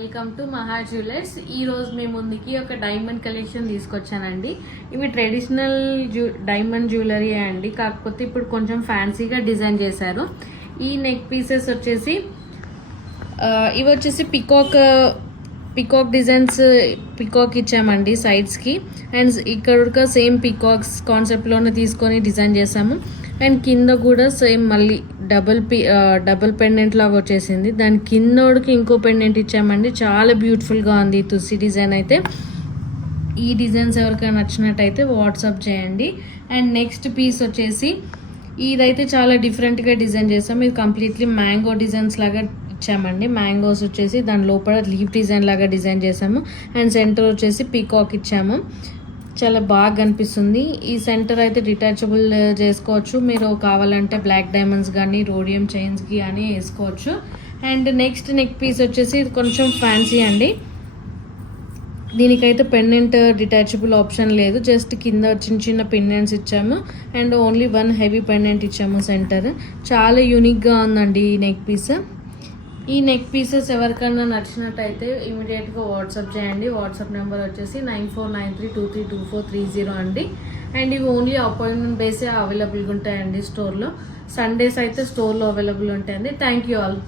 Welcome to మహా jewellers. ఈ రోజు మీ ముందుకి ఒక డైమండ్ కలెక్షన్ తీసుకొచ్చానండి. ఇవి ట్రెడిషనల్ డైమండ్ జ్యువెలరీ అండి, కాకపోతే ఇప్పుడు కొంచెం ఫ్యాన్సీగా డిజైన్ చేశారు. ఈ నెక్ పీసెస్ వచ్చేసి ఇవి వచ్చేసి పికాక్ డిజైన్స్, పికాక్ ఇచ్చామండి సైడ్స్కి. అండ్ ఇక్కడ సేమ్ పికాక్స్ కాన్సెప్ట్లోనే తీసుకొని డిజైన్ చేసాము. అండ్ కింద కూడా సేమ్ మళ్ళీ డబుల్ పెండెంట్ లాగా వచ్చేసింది. దాని కిందోడికి ఇంకో పెండెంట్ ఇచ్చామండి. చాలా బ్యూటిఫుల్గా ఉంది ఈ తుస్సి డిజైన్ అయితే. ఈ డిజైన్స్ ఎవరికైనా నచ్చినట్టయితే వాట్సాప్ చేయండి. అండ్ నెక్స్ట్ పీస్ వచ్చేసి ఇదైతే చాలా డిఫరెంట్గా డిజైన్ చేసాము. ఇది కంప్లీట్లీ మ్యాంగో డిజైన్స్ లాగా ఇచ్చామండి. మ్యాంగోస్ వచ్చేసి దాని లోపల లీఫ్ డిజైన్ లాగా డిజైన్ చేసాము. అండ్ సెంటర్ వచ్చేసి పీకాక్ ఇచ్చాము. చాలా బాగా కనిపిస్తుంది. ఈ సెంటర్ అయితే డిటాచబుల్ చేసుకోవచ్చు. మీరు కావాలంటే బ్లాక్ డైమండ్స్ కానీ రోడియం చైన్స్కి కానీ వేసుకోవచ్చు. అండ్ నెక్స్ట్ నెక్ పీస్ వచ్చేసి ఇది కొంచెం ఫ్యాన్సీ అండి. దీనికైతే పెండెంట్ డిటాచబుల్ ఆప్షన్ లేదు, జస్ట్ కింద చిన్న చిన్న పెండెంట్స్ ఇచ్చాము. And only one heavy pendant ఇచ్చాము సెంటర్. చాలా యూనిక్గా ఉందండి ఈ నెక్ పీస్. ఈ నెక్ పీసెస్ ఎవరికైనా నచ్చినట్టయితే ఇమీడియట్గా వాట్సాప్ చేయండి. వాట్సాప్ నెంబర్ వచ్చేసి 9493232430 అండి. అండ్ ఇవి ఓన్లీ అపాయింట్మెంట్ బేసే అవైలబుల్గా ఉంటాయండి స్టోర్లో. సండేస్ అయితే స్టోర్లో అవైలబుల్ ఉంటాయండి. Thank you all.